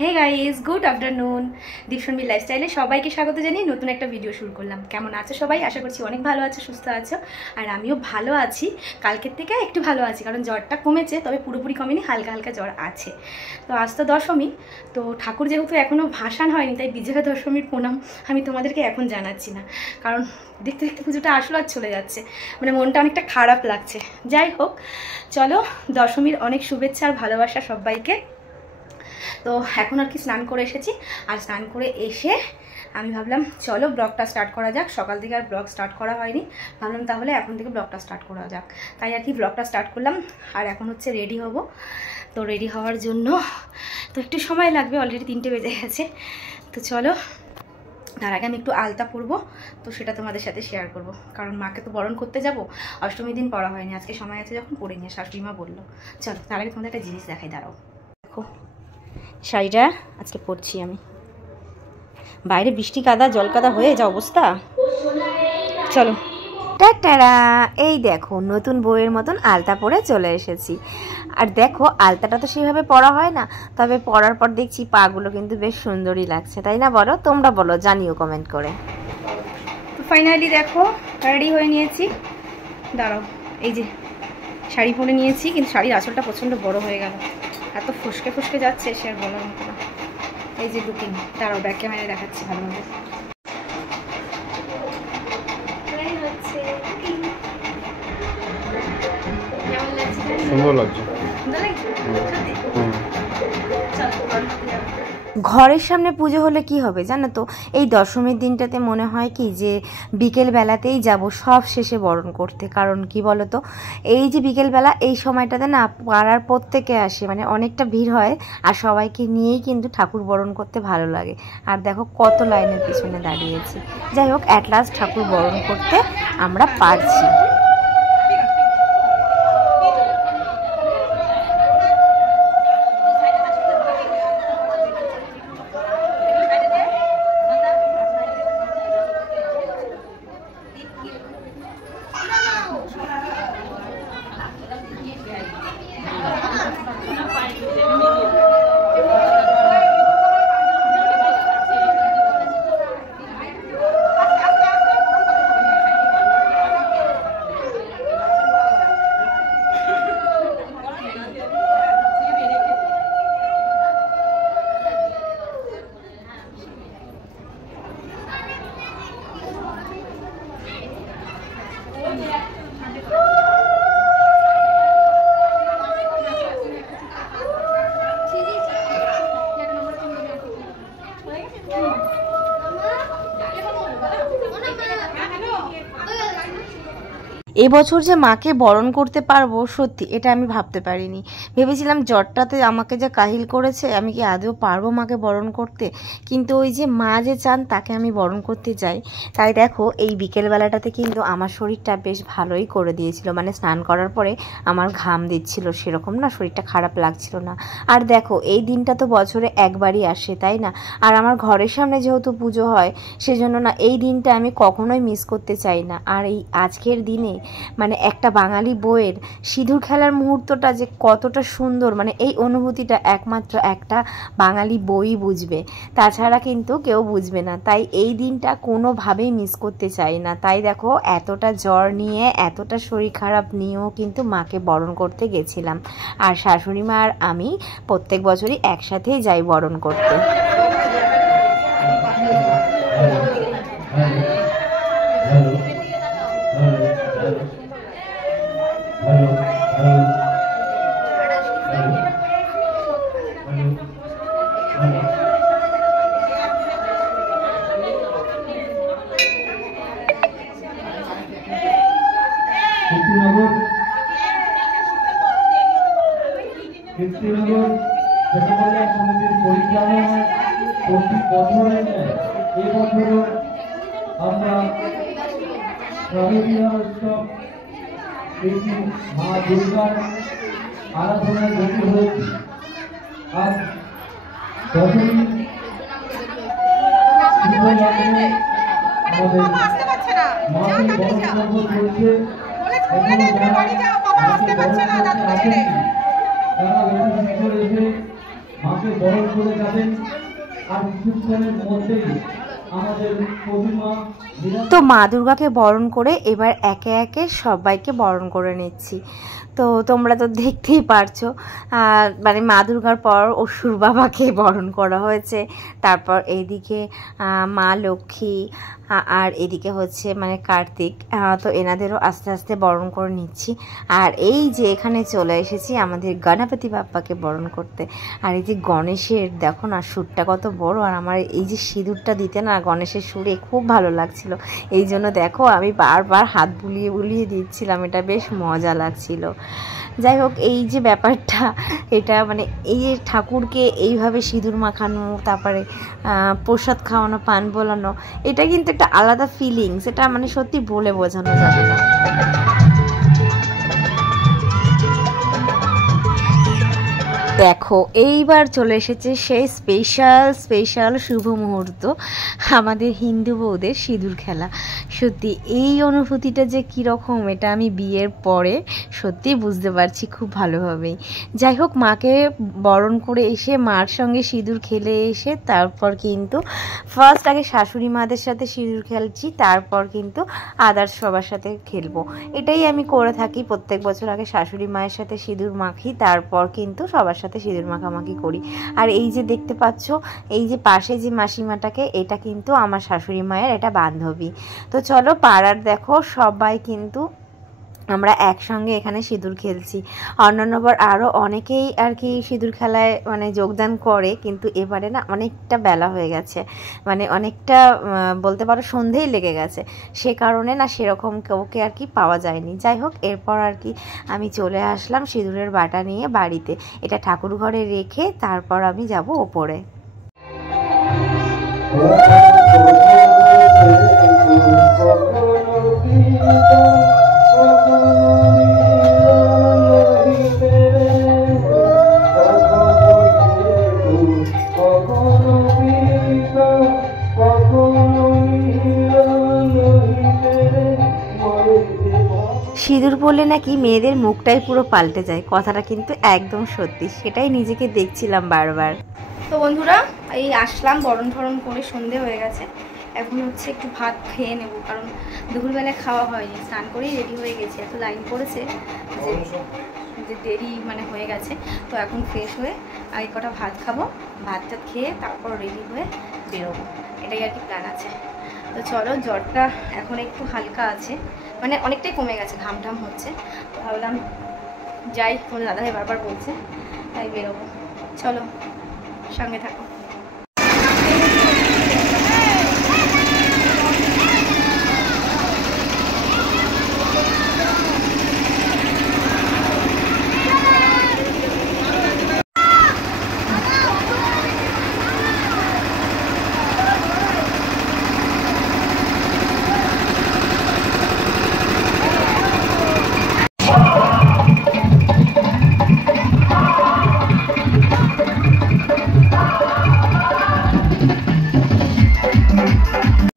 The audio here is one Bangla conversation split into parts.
হে গাইস, গুড আফটারনুন। দীপশর্মী লাইফস্টাইলে সবাইকে স্বাগত জানিয়ে নতুন একটা ভিডিও শুরু করলাম। কেমন আছো সবাই? আশা করছি অনেক ভালো আছো, সুস্থ আছো। আর আমিও ভালো আছি, কালকের থেকে একটু ভালো আছি, কারণ জ্বরটা কমেছে, তবে পুরোপুরি কমেনি, হালকা হালকা জ্বর আছে। তো আজ তো দশমী, তো ঠাকুর যেহেতু এখনও ভাসান হয়নি, তাই বিজয়া দশমীর প্রণাম আমি তোমাদেরকে এখন জানাচ্ছি না, কারণ দেখতে দেখতে পুজোটা আসলে আর চলে যাচ্ছে, মানে মনটা অনেকটা খারাপ লাগছে। যাই হোক, চলো, দশমীর অনেক শুভেচ্ছা আর ভালোবাসা সবাইকে। তো এখন আর কি স্নান করে এসেছি, আর স্নান করে এসে আমি ভাবলাম চলো ব্লগটা স্টার্ট করা যাক। সকাল থেকে আর ব্লগ স্টার্ট করা হয়নি, ভাবলাম তাহলে এখন থেকে ব্লগটা স্টার্ট করা যাক, তাই আর কি ব্লগটা স্টার্ট করলাম। আর এখন হচ্ছে রেডি হব। তো রেডি হওয়ার জন্য তো একটু সময় লাগবে, অলরেডি 3টে বেজে গেছে। তো চলো, তার আগে আমি একটু আলতা পরবো, তো সেটা তোমাদের সাথে শেয়ার করব, কারণ মাকে তো বরণ করতে যাব, অষ্টমী দিন পড়া হয়নি, আজকে সময় আছে যখন পরে নিয়ে শাশুড়ি মা বললো। চলো, তার আগে তোমাদের একটা জিনিস দেখাই, দাঁড়াও। দেখো শাড়িটা আজকে পরছি আমি, বাইরে বৃষ্টি কাদা জল কাদা হয়ে যা অবস্থা। চলো, টাটারা, এই দেখো নতুন বউয়ের মতন আলতা পরে চলে এসেছি। আর দেখো আলতাটা তো সেভাবে পরা হয় না, তবে পরার পর দেখছি পাগুলো কিন্তু বেশ সুন্দরই লাগছে, তাই না? বলো, তোমরা বলো, জানিও কমেন্ট করে। তো ফাইনালি দেখো রেডি হয়ে নিয়েছি। দাঁড়াও, এই যে শাড়ি পরে নিয়েছি, কিন্তু শাড়ির আঁচলটা প্রচণ্ড বড় হয়ে গেল, এত ফসকে ফসকে যাচ্ছে সে আর বলার মতো না। এই যে লুকিং, দাঁড়াও ব্যাক ক্যামেরায় দেখাচ্ছি ভালোভাবে। সুন্দর লাগছে। ঘরের সামনে পুজো হলে কি হবে জানো তো, এই দশমীর দিনটাতে মনে হয় কি যে বিকেল বেলাতেই যাব সব শেষে বরণ করতে। কারণ কি বলো তো, এই যে বিকেলবেলা এই সময়টাতে না পাড়ার প্রত্যেকে আসে, মানে অনেকটা ভিড় হয়, আর সবাইকে নিয়েই কিন্তু ঠাকুর বরণ করতে ভালো লাগে। আর দেখো কত লাইনের পিছনে দাঁড়িয়েছি। যাই হোক, অ্যাট লাস্ট ঠাকুর বরণ করতে আমরা পারছি। এবছর যে মাকে বরণ করতে পারবো, সত্যি এটা আমি ভাবতে পারিনি। ভেবেছিলাম জ্বরটাতে আমাকে যা কাহিল করেছে, আমি কি আদৌ পারবো মাকে বরণ করতে। কিন্তু ওই যে মা যে চান তাকে আমি বরণ করতে যাই, তাই দেখো এই বিকেলবেলাটাতে কিন্তু আমার শরীরটা বেশ ভালোই করে দিয়েছিল। মানে স্নান করার পরে আমার ঘাম দিচ্ছিল, সেরকম না, শরীরটা খারাপ লাগছিল না। আর দেখো এই দিনটা তো বছরে একবারই আসে, তাই না? আর আমার ঘরের সামনে যেহেতু পুজো হয়, সেজন্য না এই দিনটা আমি কখনোই মিস করতে চাই না। আর এই আজকের দিনে মানে একটা বাঙালি বউয়ের সিঁদুর খেলার মুহূর্তটা যে কতটা সুন্দর, মানে এই অনুভূতিটা একমাত্র একটা বাঙালি বউই বুঝবে, তাছাড়া কিন্তু কেউ বুঝবে না। তাই এই দিনটা কোনোভাবেই মিস করতে চাই না। তাই দেখো এতটা জ্বর নিয়ে, এতটা শরীর খারাপ নিয়েও কিন্তু মাকে বরণ করতে গেছিলাম। আর শাশুড়ি মা আর আমি প্রত্যেক বছরই একসাথেই যাই বরণ করতে। কীর্তিনগর জনকল্যাণ সমিতির পরিচালনায় প্রতি বছরের ন্যায় এবছরও আমরা প্রভৃতির উৎসব একটি মা দুর্গার আরাধনায় ব্রতী হয়েছি। আজ দশমী শুভলগ্নে আমাদের মাকে বরণ করব চলছে। এখানে যারা মাকে বরণ করতে আসেননি, তারা অতি শীঘ্র এসে মাকে বরণ করে যাবেন। আর কিছুক্ষণের মধ্যেই আমাদের প্রতিমা তো মা দুর্গাকে বরণ করে এবার একে একে সবাইকে বরণ করে নিচ্ছি। তো তোমরা তো দেখতেই পারছো, মানে মা দুর্গার পর অসুর বাবাকে বরণ করা হয়েছে, তারপর এইদিকে মা লক্ষ্মী, আর এদিকে হচ্ছে মানে কার্তিক। তো এনাদেরও আস্তে আস্তে বরণ করে নিচ্ছি। আর এই যে এখানে চলে এসেছি আমাদের গণপতি বাপ্পাকে বরণ করতে। আর এই যে গণেশের দেখো না সুরটা কত বড়, আর আমার এই যে সিঁদুরটা দিতে না গণেশের সুরে খুব ভালো লাগছিল। এই জন্য দেখো আমি বারবার হাত বুলিয়ে বুলিয়ে দিচ্ছিলাম, এটা বেশ মজা লাগছিল। যাই হোক, এই যে ব্যাপারটা, এটা মানে এই যে ঠাকুরকে এইভাবে সিঁদুর মাখানো, তারপরে প্রসাদ খাওয়ানো, পান বোলানো, এটা কিন্তু একটা আলাদা ফিলিংস, এটা মানে সত্যি বলে বোঝানো যাবে না। দেখো এইবার চলে এসেছে সেই স্পেশাল শুভ মুহূর্ত, আমাদের হিন্দু বউদের সিঁদুর খেলা। সত্যি এই অনুভূতিটা যে কীরকম, এটা আমি বিয়ের পরে সত্যি বুঝতে পারছি খুব ভালোভাবেই। যাই হোক, মাকে বরণ করে এসে মার সঙ্গে সিঁদুর খেলে এসে তারপর কিন্তু ফার্স্ট আগে শাশুড়ি মাদের সাথে সিঁদুর খেলছি, তারপর কিন্তু আদার্স সবার সাথে খেলবো। এটাই আমি করে থাকি প্রত্যেক বছর, আগে শাশুড়ি মায়ের সাথে সিঁদুর মাখি, তারপর কিন্তু সবার সাথে সিঁদুর মাখামাখি করি। আর এই যে দেখতে পাচ্ছ, এই যে পাশে যে মাসিমাটাকে, এটা কিন্তু আমার শাশুড়ি মায়ের এটা বান্ধবী। তো চলো, পাড়ার দেখো সবাই কিন্তু আমরা একসঙ্গে এখানে সিঁদুর খেলছি। অন্যান্যবার আরও অনেকেই আর কি সিঁদুর খেলায় মানে যোগদান করে, কিন্তু এবারে না অনেকটা বেলা হয়ে গেছে, মানে অনেকটা বলতে পারো সন্ধেই লেগে গেছে, সে কারণে না সেরকম কাউকে আর কি পাওয়া যায়নি। যাই হোক, এরপর আর কি আমি চলে আসলাম সিঁদুরের বাটা নিয়ে বাড়িতে, এটা ঠাকুর ঘরে রেখে তারপর আমি যাব ওপরে। সিঁদুর পরলে নাকি মেয়েদের মুখটাই পুরো পাল্টে যায়, কথাটা কিন্তু একদম সত্যি, সেটাই নিজেকে দেখছিলাম বারবার। তো বন্ধুরা, এই আসলাম বরণ ঠরণ করে, সন্ধে হয়ে গেছে, এখন হচ্ছে একটু ভাত খেয়ে নেব, কারণ দুপুরবেলায় খাওয়া হয়নি, স্নান করেই রেডি হয়ে গেছে, এত লাইন পড়েছে যে দেরি মানে হয়ে গেছে। তো এখন ফ্রেশ হয়ে আগে কটা ভাত খাবো, ভাতটা খেয়ে তারপর রেডি হয়ে বেরোবো, এটাই আর কি প্ল্যান আছে। তো চলো, জ্বরটা এখন একটু হালকা আছে, মানে অনেকটাই কমে গেছে, ঘাম টাম হচ্ছে, তো ভাবলাম যাই, তোমার দাদাভাই বারবার বলছে, তাই বেরোবো। চলো, সঙ্গে থাকো।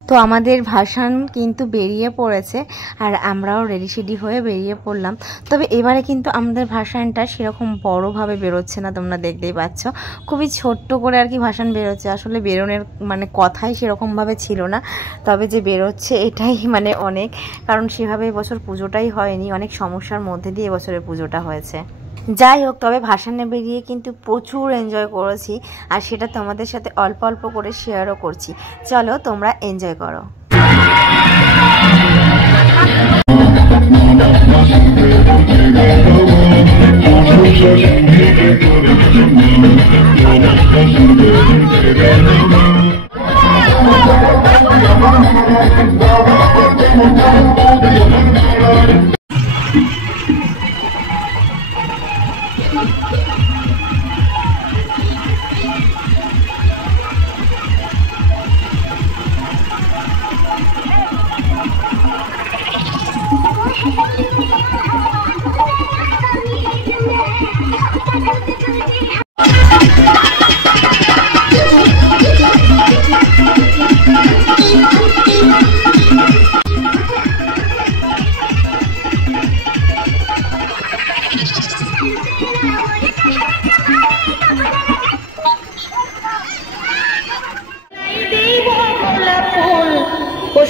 তো আমাদের ভাসান কিন্তু বেরিয়ে পড়েছে, আর আমরাও রেডি সেডি হয়ে বেরিয়ে পড়লাম। তবে এবারে কিন্তু আমাদের ভাসানটা সেরকম বড়োভাবে বেরোচ্ছে না, তোমরা দেখতেই পাচ্ছ, খুবই ছোট্ট করে আর কি ভাসান বেরোচ্ছে। আসলে বেরোনোর মানে কথাই সেরকমভাবে ছিল না, তবে যে বেরোচ্ছে এটাই মানে অনেক, কারণ সেভাবে এবছর পুজোটাই হয়নি, অনেক সমস্যার মধ্যে দিয়ে এবছরের পুজোটা হয়েছে। যাই হোক, তবে ভাসানে বেরিয়ে কিন্তু প্রচুর এনজয় করেছি, আর সেটা তোমাদের সাথে অল্প অল্প করে শেয়ারও করছি। চলো, তোমরা এনজয় করো।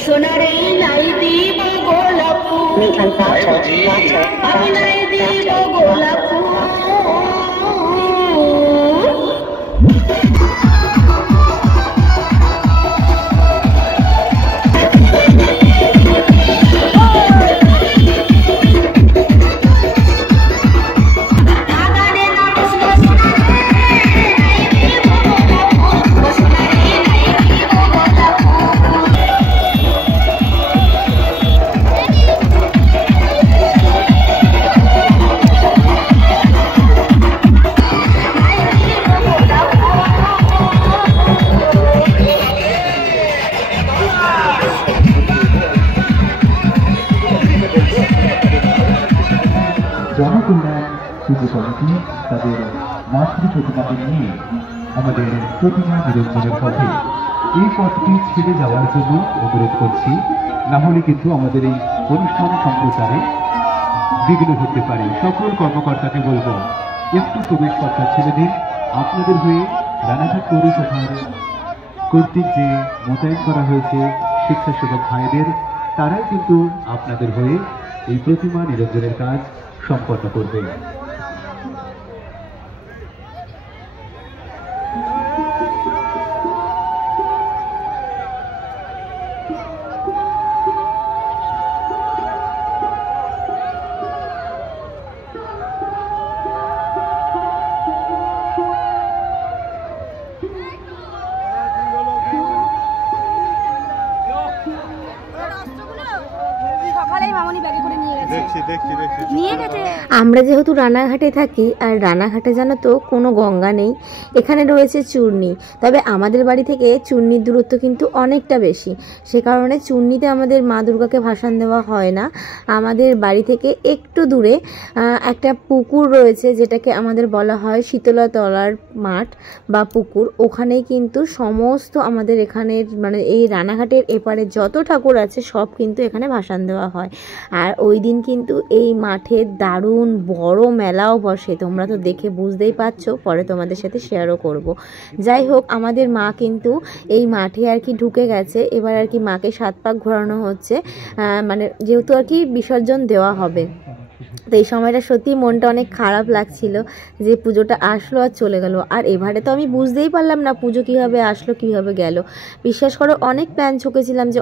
সোনারে নাই দিব গোলাপ আমি নাই দিব গোলাপ জনকল্যাণ যুব কমিটি তাদের মাতৃ প্রতিমাকে নিয়ে আমাদের প্রতিমা নিরঞ্জনের পথে এই পথটি ছেড়ে যাওয়ার জন্য অনুরোধ করছি, না হলে কিন্তু আমাদের এই অনুষ্ঠান সম্প্রচারে বিঘ্ন ঘটতে পারে। সকল কর্মকর্তাকে বলবো একটু প্রবেশ পথটা ছেড়ে দিন। আপনাদের হয়ে রানাঘাট পৌরসভার কর্তৃক যে মোতায়েন করা হয়েছে স্বেচ্ছাসেবক ভাইদের, তারাই কিন্তু আপনাদের হয়ে এই প্রতিমা নিরঞ্জনের কাজ সম্পন্ন করবে। আমরা যেহেতু রানাঘাটে থাকি, আর রানাঘাটে জানো তো কোনো গঙ্গা নেই, এখানে রয়েছে চূর্ণী। তবে আমাদের বাড়ি থেকে চূর্ণীর দূরত্ব কিন্তু অনেকটা বেশি, সে কারণে চূর্ণীতে আমাদের মা দুর্গাকে ভাসান দেওয়া হয় না। আমাদের বাড়ি থেকে একটু দূরে একটা পুকুর রয়েছে, যেটাকে আমাদের বলা হয় শীতলা তলার মাঠ বা পুকুর। ওখানেই কিন্তু সমস্ত আমাদের এখানের মানে এই রানাঘাটের এপারে যত ঠাকুর আছে সব কিন্তু এখানে ভাসান দেওয়া হয়। আর ওই দিন কিন্তু এই মাঠে দারুণ বড় মেলাও বসে, তোমরা তো দেখে বুঝতেই পারছো, পরে তোমাদের সাথে শেয়ারও করব। যাই হোক, আমাদের মা কিন্তু এই মাঠে আর কি ঢুকে গেছে। এবার আর কি মাকে 7 পাক ঘোরানো হচ্ছে, মানে যেহেতু আর কি বিসর্জন দেওয়া হবে। তো এই সময়টা সত্যি মনটা অনেক খারাপ লাগছিল যে পুজোটা আসলো আর চলে গেল। আর এবারে তো আমি বুঝতেই পারলাম না পুজো কীভাবে আসলো কীভাবে গেল। বিশ্বাস করো, অনেক প্ল্যান ছকেছিলাম যে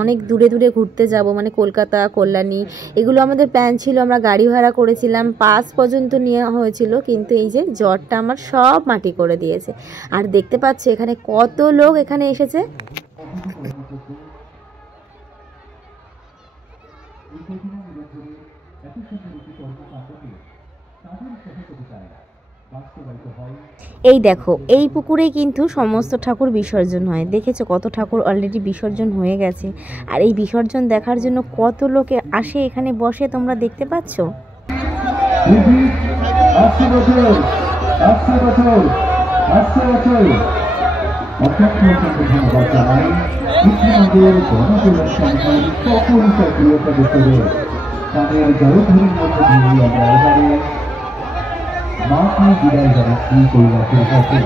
অনেক দূরে দূরে ঘুরতে যাব, মানে কলকাতা, কল্যাণী, এগুলো আমাদের প্ল্যান ছিল। আমরা গাড়ি ভাড়া করেছিলাম, পাস পর্যন্ত নেওয়া হয়েছিল, কিন্তু এই যে জ্বরটা আমার সব মাটি করে দিয়েছে। আর দেখতে পাচ্ছ এখানে কত লোক এখানে এসেছে। এই দেখো, এই পুকুরেই কিন্তু সমস্ত ঠাকুর বিসর্জন হয়। দেখেছো কত ঠাকুর অলরেডি বিসর্জন হয়ে গেছে। আর এই বিসর্জন দেখার জন্য কত লোকে আসে, এখানে বসে, তোমরা দেখতে পাচ্ছ। মাকে বিদায় জানাচ্ছি কৈলাসের কাছে।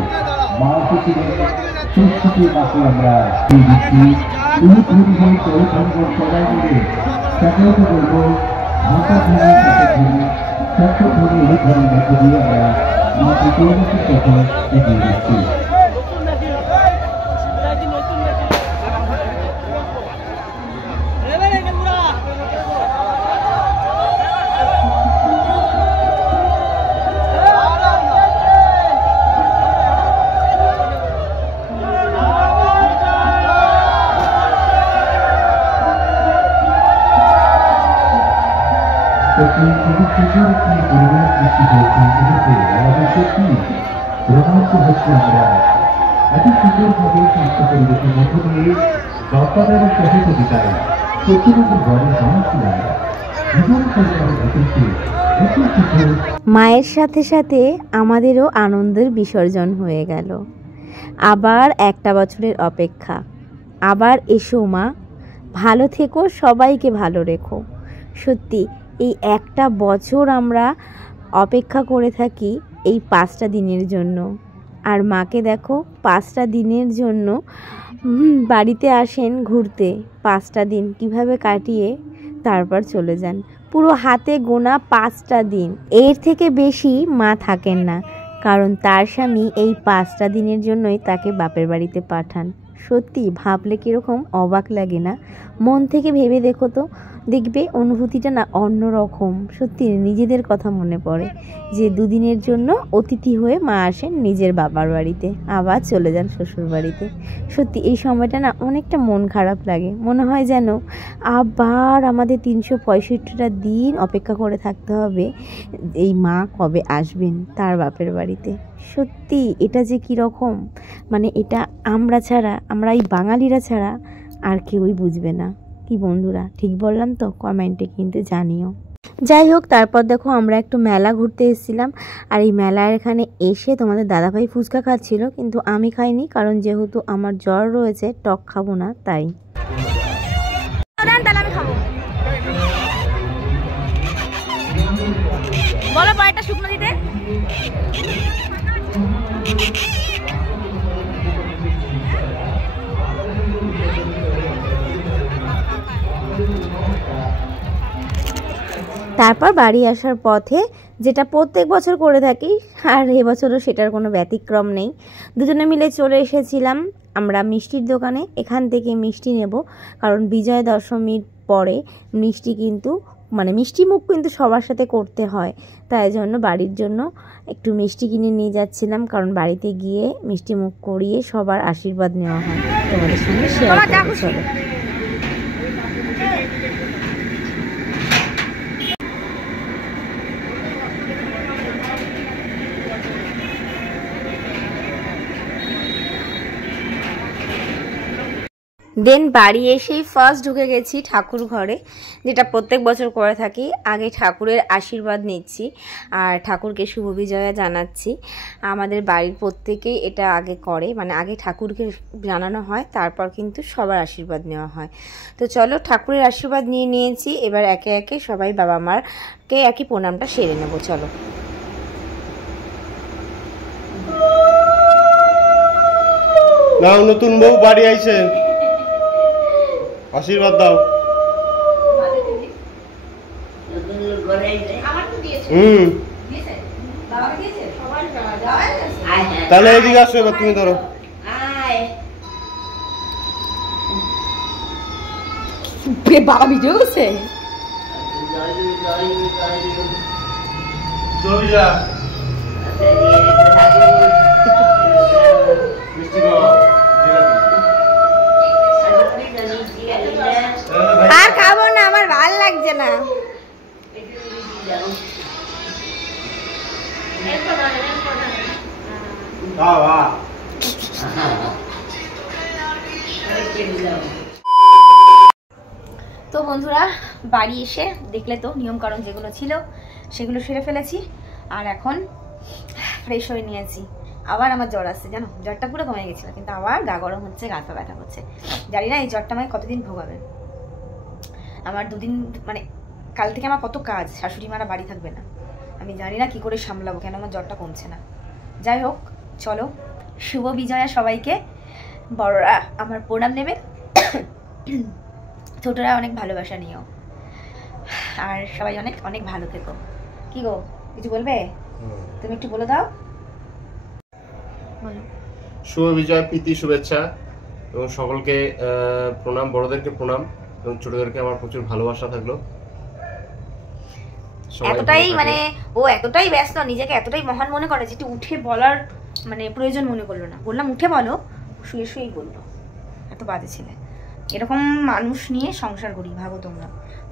মা ছিলেন সুস্থিতি, মাকে আমরা দিয়ে দিচ্ছি। সবাই মিলে তাকেও তো বলবো ভাষা ধরে স্বাস্থ্য ধরে এই ধরনের মধ্য দিয়ে আমরা মাকে কৈলাসের কাছে এগিয়ে দিচ্ছি। মায়ের সাথে সাথে আমাদেরও আনন্দের বিসর্জন হয়ে গেল। আবার একটা বছরের অপেক্ষা। আবার এসো মা, ভালো থেকো, সবাইকে ভালো রেখো। সত্যি এই একটা বছর আমরা অপেক্ষা করে থাকি এই 5টা দিনের জন্য। আর মাকে দেখো 5টা দিনের জন্য বাড়িতে আসেন ঘুরতে 5টা দিন কিভাবে কাটিয়ে তারপর চলে যান। পুরো হাতে গোনা 5টা দিন, এর থেকে বেশি মা থাকেন না, কারণ তার স্বামী এই 5টা দিনের জন্যই তাকে বাপের বাড়িতে পাঠান। সত্যি ভাবলে কীরকম অবাক লাগে না? মন থেকে ভেবে দেখো তো, দেখবে অনুভূতিটা না অন্যরকম। সত্যি নিজেদের কথা মনে পড়ে যে দুদিনের জন্য অতিথি হয়ে মা আসেন নিজের বাবার বাড়িতে, আবার চলে যান শ্বশুর বাড়িতে। সত্যি এই সময়টা না অনেকটা মন খারাপ লাগে, মনে হয় যেন আবার আমাদের 365টা দিন অপেক্ষা করে থাকতে হবে এই মা কবে আসবেন তার বাপের বাড়িতে। সত্যি এটা যে কীরকম, মানে এটা আমরা ছাড়া, আমরা এই বাঙালিরা ছাড়া আর কেউই বুঝবে না। কি বন্ধুরা, ঠিক বললাম তো? কমেন্টে কিন্তু জানিও। যাই হোক, তারপর দেখো আমরা একটু মেলা ঘুরতে এসেছিলাম, আর এই মেলার এখানে এসে তোমাদের দাদাভাই ফুচকা খাচ্ছিল, কিন্তু আমি খাইনি, কারণ যেহেতু আমার জ্বর রয়েছে, টক খাবো না তাই। বলো পায়টা শুকনো দিতে। তারপর বাড়ি আসার পথে যেটা প্রত্যেক বছর করে থাকি, আর এবছরও সেটার কোনো ব্যতিক্রম নেই, দুজনে মিলে চলে এসেছিলাম আমরা মিষ্টির দোকানে। এখান থেকে মিষ্টি নেব, কারণ বিজয়া দশমীর পরে মিষ্টি কিন্তু মানে মিষ্টি মুখ কিন্তু সবার সাথে করতে হয়, তাই জন্য বাড়ির জন্য একটু মিষ্টি কিনে নিয়ে যাচ্ছিলাম, কারণ বাড়িতে গিয়ে মিষ্টি মুখ করিয়ে সবার আশীর্বাদ নেওয়া হয়। তোমাদের সঙ্গে শেয়ার করতে চলো। দেন বাড়ি এসেই ফার্স্ট ঢুকে গেছি ঠাকুর ঘরে, যেটা প্রত্যেক বছর করে থাকি। আগে ঠাকুরের আশীর্বাদ নিচ্ছি আর ঠাকুরকে শুভ বিজয়া জানাচ্ছি। আমাদের বাড়ির প্রত্যেকেই এটা আগে করে, মানে আগে ঠাকুরকে জানানো হয়, তারপর কিন্তু সবার আশীর্বাদ নেওয়া হয়। তো চলো, ঠাকুরের আশীর্বাদ নিয়ে নিয়েছি, এবার একে একে সবাই বাবা মারকে একই প্রণামটা সেরে নেবো। চলো। নাও, নতুন বউ বাড়ি আইছে, আশীর্বাদ দাও। তাহলে এদিকে আসো, এবার তুমি ধরো। বাবা ভিডিও করছে। আর খাবো না, আমার ভাল লাগছে না। তো বন্ধুরা, বাড়ি এসে দেখলে তো নিয়মকানুন যেগুলো ছিল সেগুলো সেরে ফেলেছি, আর এখন ফ্রেশ হয়ে নিয়েছি। আবার আমার জ্বর আসছে, জানো, জ্বরটা পুরো কমে গেছিলো, কিন্তু আবার গা গরম হচ্ছে, গা ব্যথা করছে। জানি না এই জ্বরটা আমায় কতদিন ভোগাবে। আমার দুদিন মানে কাল থেকে আমার কত কাজ, শাশুড়ি মারা বাড়ি থাকবে না, আমি জানি না কি করে সামলাবো, কেন আমার জ্বরটা কমছে না। যাই হোক, চলো, শুভ বিজয়া সবাইকে। বড়রা আমার প্রণাম নেবে, ছোটরা অনেক ভালোবাসা নিও, আর সবাই অনেক অনেক ভালো থেকো। কি গো, কিছু বলবে? তুমি একটু বলে দাও। শুভ বিজয়, প্রীতি, শুভেচ্ছা এবং সকলকে প্রণাম, বড়দেরকে প্রণাম এবং ছোটদেরকে আমার প্রচুর ভালোবাসা থাকলো। এতটাই মানে ও এতটাই ব্যস্ত, নিজেকে এতটাই মহান মনে করে যেটা উঠে বলার মানে প্রয়োজন মনে করলো না। বললাম উঠে বলো, শুয়ে শুয়েই বললো। এত বাজে ছেলে। এরকম মানুষ নিয়ে সংসার করি, ভাবো তোমরা।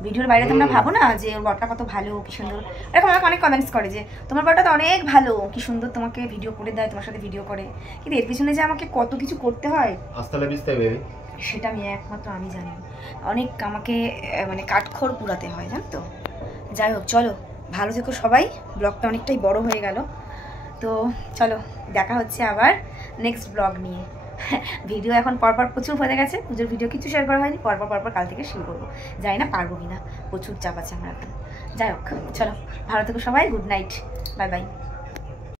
ভিডিওর বাইরে তোমরা ভাবো না যে ওর বরটা কত ভালো, কি সুন্দর। এরকম আমাকে অনেক কমেন্টস করে যে তোমার বরটা তো অনেক ভালো, কি সুন্দর তোমাকে ভিডিও করে দেয়, তোমার সাথে ভিডিও করে, কিন্তু এর পিছনে যে আমাকে কত কিছু করতে হয় সেটা আমি একমাত্র আমি জানি। অনেক আমাকে মানে কাঠখড় পুরাতে হয়, জানো তো। যাই হোক, চলো, ভালো থেকো সবাই। ব্লগটা অনেকটাই বড় হয়ে গেল, তো চলো, দেখা হচ্ছে আবার নেক্সট ব্লগ নিয়ে। ভিডিও এখন পরপর প্রচুর হয়ে গেছে, পুজোর ভিডিও কিছু শেয়ার করা হয়নি, পরপর কাল থেকে শুরু করবো। জানি না পারবো কিনা, প্রচুর চাপ আছে আমার এখন। যাই হোক, চলো, ভালো থেকো সবাই, গুড নাইট, বাই বাই।